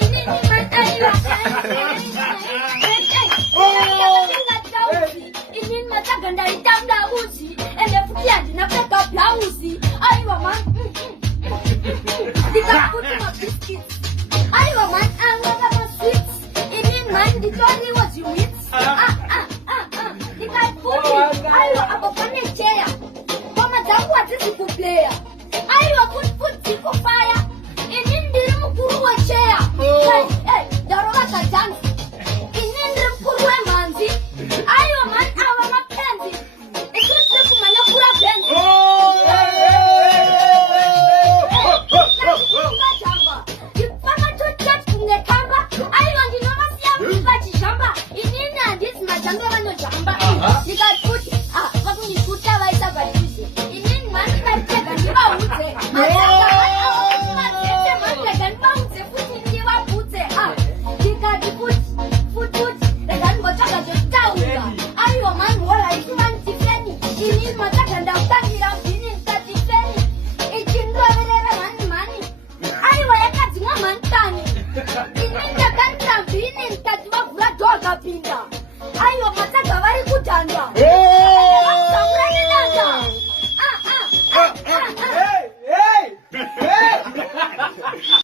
Inini mataiwa Inini mataganda itanga uzi Elefukia dinapeka blauzi Aiwa man Dikaputi ma biscuits Aiwa man Anga ma sweets Inini man Dikoni was you eat Dikaputi Aiwa abafane chea Mama zangu atisi kuplaya Aiwa put ziko fire Inini ndiri mkuru wa chea Daroga kajansi Inini ndiri mkuru wa manzi Aiwa man awa mapenzi Ikisi kumanya kura penzi Ipanga chuchat kungekamba Aiwa ndinoma siya mkiba chishamba Inini andisi majanga wano jamba Nika